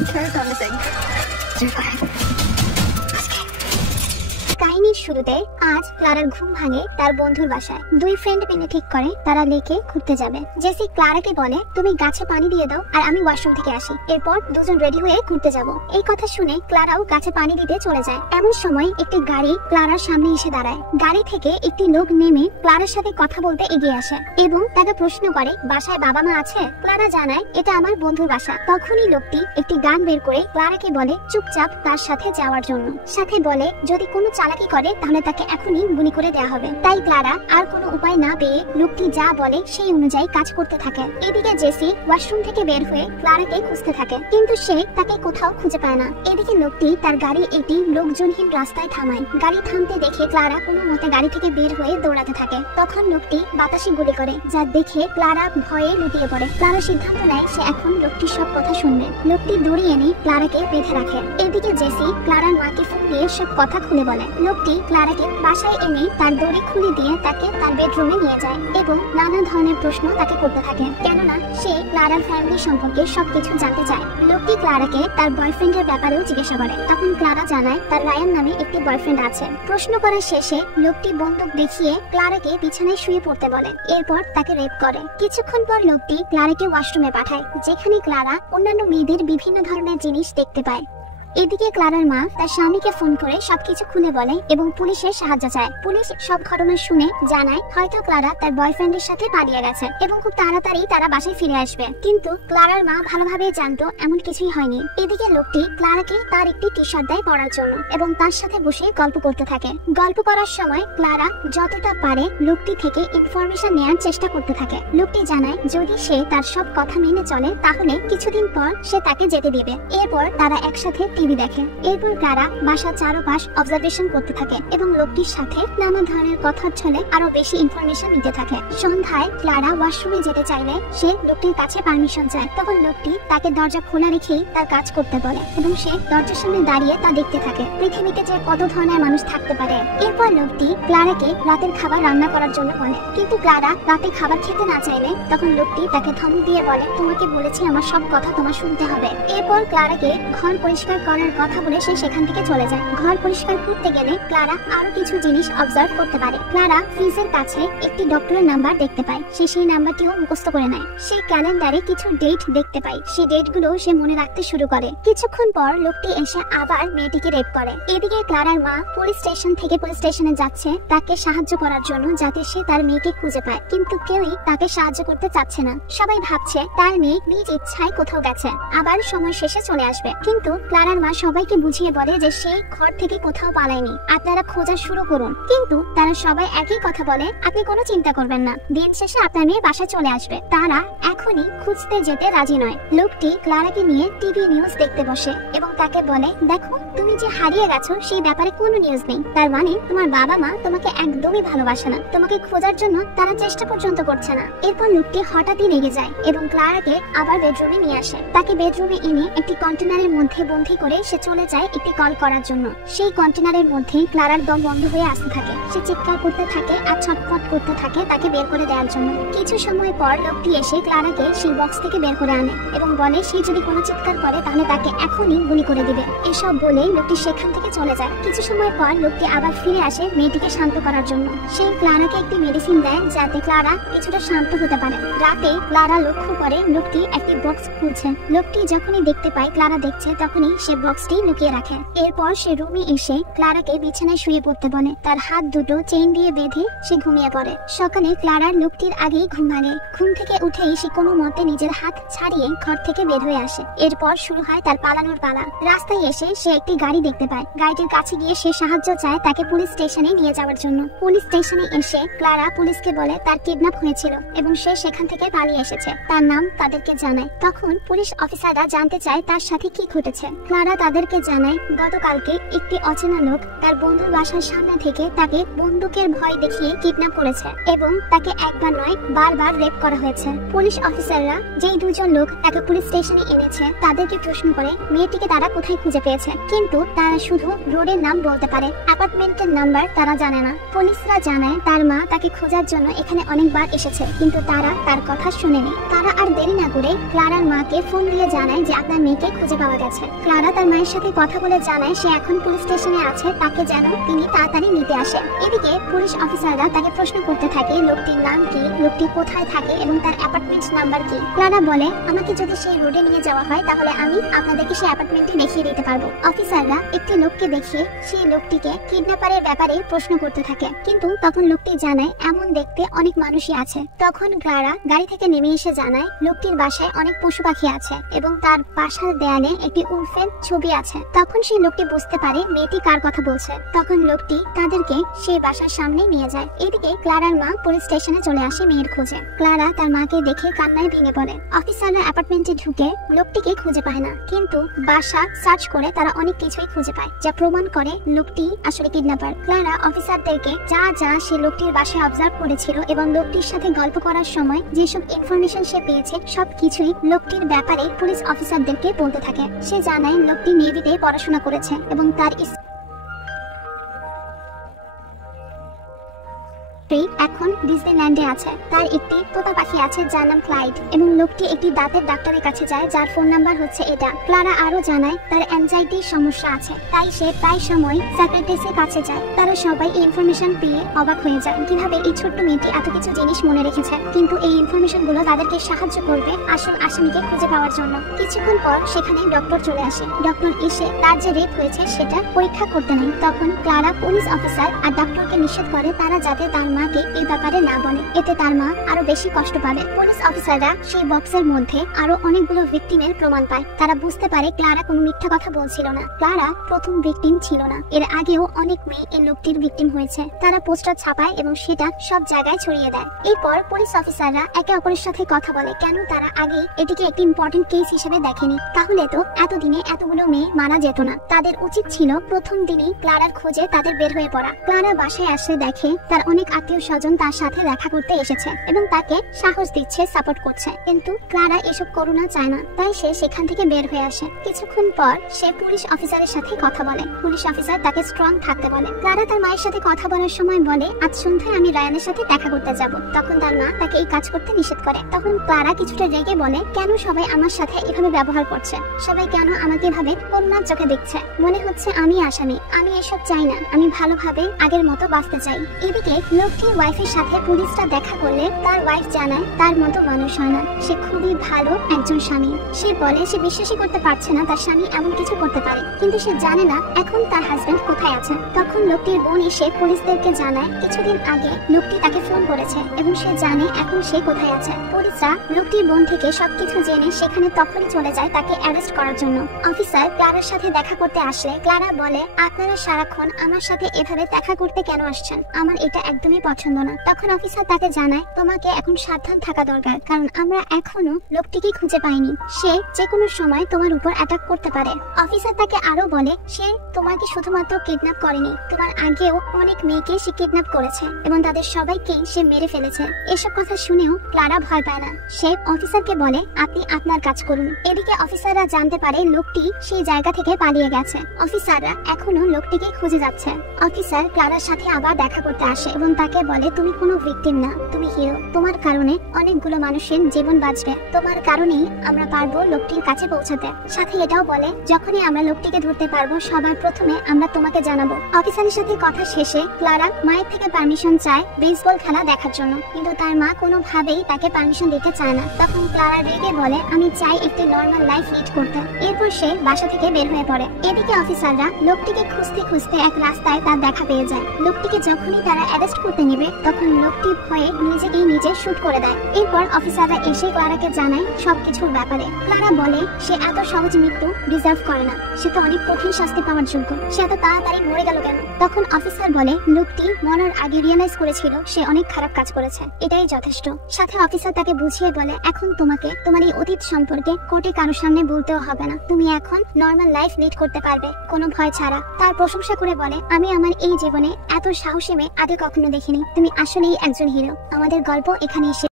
Very promising. You're fine. কাহিনীর শুরুতে আজ ক্লারার ঘুম ভাঙে তার বন্ধুর বাসায়। দুই ফ্রেন্ড মিলে ঠিক করে তারা লেকে ঘুরতে যাবে। জেসি ক্লারাকে বলে, তুমি গাছে পানি দিয়ে দাও আর আমি ওয়াশরুম থেকে আসি, এরপর দুজন রেডি হয়ে ঘুরতে যাব। এই কথা শুনে ক্লারাও গাছে পানি দিতে চলে যায়। এমন সময় একটি গাড়ি ক্লারার সামনে এসে দাঁড়ায়। গাড়ি থেকে একটি লোক নেমে ক্লারার সাথে কথা বলতে এগিয়ে আসে এবং তাকে প্রশ্ন করে, বাসায় বাবা মা আছে? ক্লারা জানায়, এটা আমার বন্ধুর বাসা। তখনই লোকটি একটি গান বের করে ক্লারাকে বলে চুপচাপ তার সাথে যাওয়ার জন্য। সাথে বলে, যদি কোনো চালাকি করে তাহলে তাকে এখনই গুলি করে দেওয়া হবে। তাই ক্লারা আর কোনো উপায় না পেয়ে লোকটি যা বলে সেই অনুযায়ী কাজ করতে থাকে। এদিকে জেসি ওয়াশরুম থেকে বের হয়ে ক্লারাকে খুঁজতে থাকে, কিন্তু সে তাকে কোথাও খুঁজে পায় না। এদিকে লোকটি তার গাড়ি একটি লোকজনহীন রাস্তায় থামায়। গাড়ি থামতে দেখে ক্লারা কোনো মতে গাড়ি থেকে বের হয়ে দৌড়াতে থাকে। তখন লোকটি বাতাসে গুলি করে, যা দেখে ক্লারা ভয়ে লুটিয়ে পড়ে। ক্লারা সিদ্ধান্ত নেয় সে এখন লোকটির সব কথা শুনবে। লোকটি দড়ি এনে ক্লারাকে বেঁধে রাখে। এদিকে জেসি ক্লারার মাকে ফোন দিয়ে সব কথা খুলে বলে। লোকটি ক্লারাকে বাসায় এনে তার দড়ি খুলে দিয়ে তাকে তার বেডরুমে নিয়ে যায় এবং নানা ধরনের প্রশ্ন তাকে করতে থাকে, কেননা সে ক্লারার ফ্যামিলি সম্পর্কে সবকিছু জানতে চায়। লোকটি ক্লারাকে তার বয়ফ্রেন্ডের ব্যাপারেও জিজ্ঞাসা করে। তখন ক্লারা জানায় তার রায়ান নামে একটি বয়ফ্রেন্ড আছে। প্রশ্ন করার শেষে লোকটি বন্দুক দেখিয়ে ক্লারাকে বিছানায় শুয়ে পড়তে বলে, এরপর তাকে রেপ করে। কিছুক্ষণ পর লোকটি ক্লারাকে ওয়াশরুমে পাঠায়, যেখানে ক্লারা অন্যান্য মেয়েদের বিভিন্ন ধরনের জিনিস দেখতে পায়। এদিকে ক্লারার মা তার স্বামীকে ফোন করে সবকিছু খুলে বলে এবং পুলিশের সাহায্য চায়। পুলিশ সব ঘটনা শুনে জানায় হয়তো ক্লারা তার বয়ফ্রেন্ডের সাথে পালিয়ে গেছে এবং খুব তাড়াতাড়ি তারা বাসায় ফিরে আসবে। কিন্তু ক্লারার মা ভালোভাবে জানতো এমন কিছুই হয়নি। এদিকে লোকটি ক্লারাকে তার একটি টি শার্ট দেয় পরার জন্য এবং তার সাথে বসে গল্প করতে থাকে। গল্প করার সময় ক্লারা যতটা পারে লোকটি থেকে ইনফরমেশন নেওয়ার চেষ্টা করতে থাকে। লোকটি জানায় যদি সে তার সব কথা মেনে চলে তাহলে কিছুদিন পর সে তাকে যেতে দিবে। এরপর তারা একসাথে টিভি দেখে। এরপর ক্লারা বাসার চারপাশ অবজারভেশন করতে থাকে এবং লোকটির সাথে নানা ধরনের কথার ছলে আরো বেশি ইনফরমেশন নিতে থাকে। সন্ধ্যায় ক্লারা ওয়াশরুমে যেতে চাইলে সে লোকটির কাছে পারমিশন চায়। তখন লোকটি তাকে দরজা খোলা রেখেই তার কাজ করতে বলে এবং সে দরজার সামনে দাঁড়িয়ে তা দেখতে থাকে পৃথিবীতে যে কত ধরনের মানুষ থাকতে পারে। এরপর লোকটি ক্লারাকে রাতের খাবার রান্না করার জন্য বলে, কিন্তু ক্লারা রাতে খাবার খেতে না চাইলে তখন লোকটি তাকে ধমক দিয়ে বলে, তোমাকে বলেছি আমার সব কথা তোমার শুনতে হবে। এরপর ক্লারাকে ঘর পরিষ্কার করার কথা বলে সে সেখান থেকে চলে যায়। ঘর পরিষ্কার করতে গেলে ক্লারা আরো কিছু জিনিস অবজার্ভ করতে পারে। ক্লারা ফ্রিজের কাছে একটি ডক্টরের নাম্বার দেখতে পায়। সে সেই নাম্বারটিও মুখস্থ করে নেয়। সে ক্যালেন্ডারে কিছু ডেট দেখতে পায়। সেই ডেটগুলো সে মনে রাখতে শুরু করে। কিছুক্ষণ পর লোকটি এসে আবার মেয়েটিকে রেপ করে। এদিকে ক্লারার মা পুলিশ স্টেশন থেকে পুলিশ স্টেশনে যাচ্ছে তাকে সাহায্য করার জন্য, যাতে সে তার মেয়েকে খুঁজে পায়, কিন্তু কেউই তাকে সাহায্য করতে চাচ্ছে না। সবাই ভাবছে তার মেয়ে নিজ ইচ্ছায় কোথাও গেছে, আবার সময় শেষে চলে আসবে। কিন্তু ক্লারার মা সবাইকে বুঝিয়ে বলে যে সে ঘর থেকে কোথাও পালায়নি, আপনারা খোঁজা শুরু করুন। কিন্তু তারা সবাই একই কথা বলে, আপনি কোনো চিন্তা করবেন না, দিন শেষে আপনার মেয়ে বাসায় চলে আসবে। তারা এখনই খুঁজতে যেতে রাজি নয়। লোকটি ক্লারাকে নিয়ে টিভি নিউজ দেখতে বসে এবং তাকে বলে, দেখো তুমি যে হারিয়ে গেছো সেই ব্যাপারে কোনো নিউজ নেই, তার মানে তোমার বাবা মা তোমাকে একদমই ভালোবাসে না, তোমাকে খোঁজার জন্য তারা চেষ্টা পর্যন্ত করছে না। এরপর লোকটি হঠাৎই রেগে যায় এবং ক্লারাকে আবার বেডরুমে নিয়ে আসে। তাকে বেডরুমে এনে একটি কন্টেনারের মধ্যে বন্দী করে সে চলে যায় একটি কল করার জন্য। সেই কন্টেনারের মধ্যে ক্লারার দম বন্ধ হয়ে আসতে থাকে। সে চিৎকার করতে থাকে আর ছটফট করতে থাকে তাকে বের করে দেওয়ার জন্য। কিছু সময় পর লোকটি এসে ক্লারাকে সেই বক্স থেকে বের করে আনে এবং বলে সে যদি কোনো চিৎকার করে তাহলে তাকে এখনই গুলি করে দিবে। এসব বলে লোকটি সেখান থেকে চলে যায়। কিছু সময় পর লোকটি আবার ফিরে আসে মেয়েটিকে শান্ত করার জন্য। সে ক্লারাকে একটি মেডিসিন দেয় যাতে ক্লারা কিছুটা শান্ত হতে পারে। রাতে ক্লারা লক্ষ্য করে লোকটি একটি বক্স খুলছে। লোকটি যখনই দেখতে পায় ক্লারা দেখছে তখনই সে বক্সটি লুকিয়ে রাখে। এরপর সে রুমে এসে ক্লারাকে বিছানায় শুয়ে পড়তে বলে। তার হাত দুটো চেইন দিয়ে বেঁধে সে ঘুমিয়ে পড়ে। সকালে ক্লারার লোকটির আগেই ঘুম ভাঙে। ঘুম থেকে উঠেই সে কোনো মতে নিজের হাত ছাড়িয়ে ঘর থেকে বের হয়ে আসে। এরপর শুরু হয় তার পালানোর পালা। রাস্তায় এসে সে একটি গাড়ি দেখতে পায়। গাড়িটির কাছে গিয়ে সে সাহায্য চায় তাকে পুলিশ স্টেশনে নিয়ে যাওয়ার জন্য। পুলিশ স্টেশনে এসে ক্লারা পুলিশকে বলে তার কিডন্যাপ হয়েছিল এবং সে সেখান থেকে পালিয়ে এসেছে। তার নাম তাদেরকে জানায়। তখন পুলিশ অফিসাররা জানতে চায় তার সাথে কি ঘটেছে। ক্লারা তাদেরকে জানায় গতকালকে একটি অচেনা লোক তার বন্ধুর বাসার সামনে থেকে তাকে বন্দুকের ভয় দেখিয়ে কিডন্যাপ করেছে এবং তাকে একবার নয় বারবার রেপ করা হয়েছে। পুলিশ অফিসাররা যেই দুজন লোক তাকে পুলিশ স্টেশনে এনেছে তাদেরকে প্রশ্ন করে মেয়েটিকে তারা কোথায় খুঁজে পেয়েছে, কে কিন্তু তারা শুধু রোডের নাম বলতে পারে, অ্যাপার্টমেন্টের নাম্বার তারা জানে না। পুলিশরা জানায় তার মা তাকে খোঁজার জন্য এখানে অনেকবার এসেছে, কিন্তু তারা তার কথা শুনেনি। তারা আর দেরি না করে ক্লারার মাকে ফোন দিয়ে জানায় যে আপনার মেয়েকে খুঁজে পাওয়া গেছে। ক্লারা তার মায়ের সাথে কথা বলে জানায় সে এখন পুলিশ স্টেশনে আছে, তাকে যেন তিনি তাড়াতাড়ি নিতে আসেন। এদিকে পুলিশ অফিসাররা তাকে প্রশ্ন করতে থাকে লোকটির নাম কি, লোকটি কোথায় থাকে এবং তার অ্যাপার্টমেন্ট নাম্বার কি। ক্লারা বলে আমাকে যদি সেই রোডে নিয়ে যাওয়া হয় তাহলে আমি আপনাদেরকে সেই অ্যাপার্টমেন্টে দেখিয়ে দিতে পারবো। অফিসাররা একটি লোককে দেখিয়ে সেই লোকটিকে কিডন্যাপারের ব্যাপারে প্রশ্ন করতে থাকে, কিন্তু তখন লোকটি জানায় এমন দেখতে অনেক মানুষই আছে। তখন ক্লারা গাড়ি থেকে নেমে এসে জানায় লোকটির বাসায় অনেক পশু পাখি আছে এবং তার বাসার দেয়ালে একটি উল্ফের ছবি আছে। তখন সেই লোকটি বুঝতে পারে মেয়েটি কার কথা বলছে। তখন লোকটি তাদেরকে সেই বাসার সামনে নিয়ে যায়। এদিকে ক্লারার মা পুলিশ স্টেশনে চলে আসে মেয়ের খোঁজে। ক্লারা তার মাকে দেখে কান্নায় ভেঙে পড়ে। অফিসাররা অ্যাপার্টমেন্টে ঢুকে লোকটিকে খুঁজে পায় না, কিন্তু বাসা সার্চ করে তারা অনেক কিছুই খুঁজে পায় যা প্রমাণ করে লোকটি আসলে কিডন্যাপার। ক্লারা অফিসারদেরকে যা যা সে লোকটির বাসায় অবজার্ভ করেছিল এবং লোকটির সাথে গল্প করার সময় যেসব ইনফরমেশন সে পেয়েছে সবকিছুই লোকটির ব্যাপারে পুলিশ অফিসারদেরকে বলতে থাকে। সে জানায় লোকটি নেভিতে পড়াশোনা করেছে এবং তার এখন ডিজনিল্যান্ডে আছে। তার একটি তোতা পাখি আছে যার নাম ক্লাইড এবং লোকটি একটি দাঁতের ডাক্তারের কাছে যায় যার ফোন নাম্বার হচ্ছে এটা। ক্লারা আরো জানায় তার অ্যাংজাইটির সমস্যা আছে, তাই সে প্রায় সময় সাইকিয়াট্রিস্টের কাছে যায়। তারা সবাই এই ইনফরমেশন পেয়ে অবাক হয়ে যায় কিভাবে এই ছোট্ট মেয়েটি এত কিছু জিনিস মনে রেখেছে, কিন্তু এই ইনফরমেশন গুলো তাদেরকে সাহায্য করবে আসল আসামিকে খুঁজে পাওয়ার জন্য। কিছুক্ষণ পর সেখানে ডক্টর চলে আসে। ডক্টর এসে তার যে রেপ হয়েছে সেটা পরীক্ষা করতে নেয়। তখন ক্লারা পুলিশ অফিসার আর ডক্টরকে নিষেধ করে তারা যাতে তার মাকে এই ব্যাপারে না বলে, এতে তার মা আরো বেশি কষ্ট পাবে। পুলিশ অফিসাররা সেই বক্সের মধ্যে আরো অনেকগুলো ভিকটিমের প্রমাণ পায়। তারা বুঝতে পারে ক্লারা কোনো মিথ্যা কথা বলছিল না। ক্লারা প্রথম ভিকটিম ছিল না, এর আগেও অনেক মেয়ে এই লোকটির ভিকটিম হয়েছে। তারা পোস্টার ছাপায় এবং সেটা সব জায়গায় ছড়িয়ে দেয়। এরপর পুলিশ অফিসাররা একে অপরের সাথে কথা বলে কেন তারা আগে এটিকে একটি ইম্পর্টেন্ট কেস হিসেবে দেখেনি, তাহলে তো এতদিনে এতগুলো মেয়ে মারা যেত না। তাদের উচিত ছিল প্রথম দিনই ক্লারার খোঁজে তাদের বের হয়ে পড়া। ক্লারা বাসায় আসে দেখে তার অনেক আত্মীয় স্বজন তার সাথে দেখা করতে এসেছে এবং তাকে সাহস দিচ্ছে, সাপোর্ট করছে, কিন্তু ক্লারা এসব করোনা চায় না, তাই সে সেখান থেকে বের হয়ে আসে। কিছুক্ষণ পর সে পুলিশ অফিসারের সাথে কথা বলে। পুলিশ অফিসার তাকে স্ট্রং থাকতে বলে। ক্লারা তার মায়ের সাথে কথা বলার সময় বলে আজ সন্ধ্যায় আমি রায়ানের সাথে দেখা করতে যাব। তখন তার মা তাকে এই কাজ করতে নিষেধ করে। তখন ক্লারা কিছুটা রেগে বলে কেন সবাই আমার সাথে এভাবে ব্যবহার করছে, সবাই কেন আমাকে এভাবে করুণার চোখে দেখছে, মনে হচ্ছে আমি আসামি। আমি এসব চাই না, আমি ভালোভাবে আগের মতো বাঁচতে চাই। এদিকে লোকটির ওয়াইফের সাথে পুলিশরা দেখা করলে তার ওয়াইফ জানায় তার মতো মানুষ হয় না, সে খুবই ভালো একজন স্বামী। সে বলে সে বিশ্বাসই করতে পারছে না তার স্বামী এমন কিছু করতে পারে, কিন্তু সে জানে না এখন তার হাজবেন্ড কোথায় আছে। তখন লোকটির বোন এসে পুলিশদেরকে জানায় কিছুদিন আগে লোকটি তাকে ফোন করেছে এবং সে জানে এখন সে কোথায় আছে। পুলিশরা লোকটির বোন থেকে সবকিছু জেনে সেখানে তখনই চলে যায় তাকে অ্যারেস্ট করার জন্য। অফিসার ক্লারার সাথে দেখা করতে আসলে ক্লারা বলে আপনারা সারাক্ষণ আমার সাথে এভাবে দেখা করতে কেন আসছেন, আমার এটা একদমই পছন্দ না। তখন অফিসার তাকে জানায় তোমাকে এখন সাবধান থাকা দরকার, কারণ আমরা এখনো লোকটিকে খুঁজে পাইনি, সে যে কোনো সময় তোমার উপর অ্যাটাক করতে পারে। অফিসার তাকে আরো বলে সে তোমাকে শুধুমাত্র কিডন্যাপ করেনি, তোমার আগেও অনেক মেয়েকে সে কিডন্যাপ করেছে এবং তাদের সবাইকে সে মেরে ফেলেছে। এসব কথা শুনেও ক্লারা ভয় পায় না। সে অফিসারকে বলে আপনি আপনার কাজ করুন। এদিকে অফিসাররা জানতে পারে লোকটি সেই জায়গা থেকে পালিয়ে গেছে। অফিসাররা এখনো লোকটিকে খুঁজে যাচ্ছে। অফিসার ক্লারার সাথে আবার দেখা করতে আসে এবং তাকে বলে তুমি কোনো ভিকটিম না, তুমি হিরো, তোমার কারণে অনেকগুলো মানুষের জীবন বাঁচবে, তোমার কারণেই আমরা পারবো লোকটির কাছে পৌঁছাতে। সাথে এটাও বলে যখনই আমরা লোকটিকে ধরতে পারবো সবার প্রথমে আমরা তোমাকে জানাবো। অফিসারের সাথে কথা শেষে ক্লারা মায়ের থেকে পারমিশন চায় বেসবল খেলা দেখার জন্য, কিন্তু তার মা কোনোভাবেই তাকে পারমিশন দিতে চায় না। তখন ক্লারা রেগে বলে আমি চাই একটি নর্মাল লাইফ লিড করতে। এরপর সে বাসা থেকে বের হয়ে পড়ে। এদিকে অফিসাররা লোকটিকে খুঁজতে খুঁজতে এক রাস্তায় তার দেখা পেয়ে যায়। লোকটিকে যখনই তারা অ্যারেস্ট করতে নেবে তখন লোকটি ভয়ে নিজেকেই নিজে শুট করে দেয়। এরপর অফিসাররা এসে ক্লারাকে জানায় সবকিছুর ব্যাপারে। ক্লারা বলে সে এত সহজ মৃত্যু ডিজার্ভ করে না, সে তো অনেক কঠিন শাস্তি পাওয়ার যোগ্য, সে এত তাড়াতাড়ি মরে গেল কেন। তখন অফিসার বলে লোকটি মরার আগে রিয়েলাইজ করেছিল সে অনেক খারাপ কাজ করেছে, এটাই যথেষ্ট। সাথে অফিসার তাকে বুঝিয়ে বলে এখন তোমাকে তোমার এই অতীত সম্পর্কে কোর্টে কারোর সামনে বলতেও হবে না, তুমি এখন নর্মাল লাইফ লিড করতে পারবে কোনো ভয় ছাড়া। তার প্রশংসা করে বলে আমি আমার এই জীবনে এত সাহসী মেয়ে আগে কখনো দেখিনি, তুমি আসলেই একজন হিরো। আমাদের গল্প এখানেই শেষ।